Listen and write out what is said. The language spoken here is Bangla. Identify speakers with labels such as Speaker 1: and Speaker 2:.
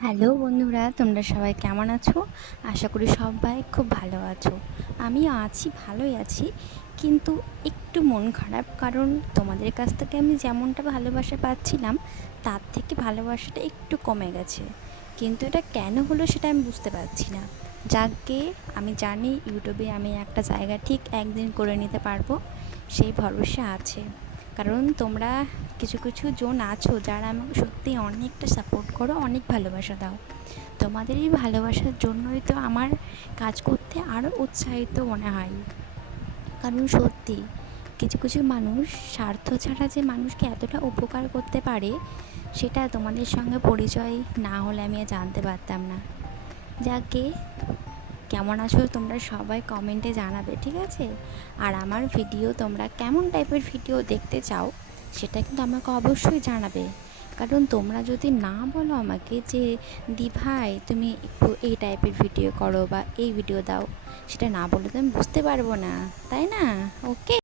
Speaker 1: হ্যালো বন্ধুরা, তোমরা সবাই কেমন আছো? আশা করি সবাই খুব ভালো আছো। আমিও আছি, ভালোই আছি। কিন্তু একটু মন খারাপ কারণ তোমাদের কাছ থেকে আমি যেমনটা ভালোবাসা পাচ্ছিলাম, তার থেকে ভালোবাসাটা একটু কমে গেছে। কিন্তু এটা কেন হলো সেটা আমি বুঝতে পারছি না। যাকে আমি জানি ইউটিউবে আমি একটা জায়গা ঠিক একদিন করে নিতে পারব, সেই ভরসা আছে। কারণ তোমরা কিছু কিছু জন আছো যারা আমাকে সত্যি অনেকটা সাপোর্ট করো, অনেক ভালোবাসা দাও। তোমাদের এই ভালোবাসার জন্যই তো আমার কাজ করতে আরও উৎসাহিত মনে হয়। কারণ সত্যি, কিছু কিছু মানুষ স্বার্থ ছাড়া যে মানুষকে এতটা উপকার করতে পারে, সেটা তোমাদের সঙ্গে পরিচয় না হলে আমি জানতে পারতাম না। যাকে কেমন আছো তোমরা সবাই কমেন্টে জানাবে, ঠিক আছে? আর আমার ভিডিও তোমরা কেমন টাইপের ভিডিও দেখতে চাও, সেটা কিন্তু আমাকে অবশ্যই জানাবে। কারণ তোমরা যদি না বলো আমাকে যে দি ভাই তুমি একটু এই টাইপের ভিডিও করো বা এই ভিডিও দাও, সেটা না বলে তো আমি বুঝতে পারব না, তাই না? ওকে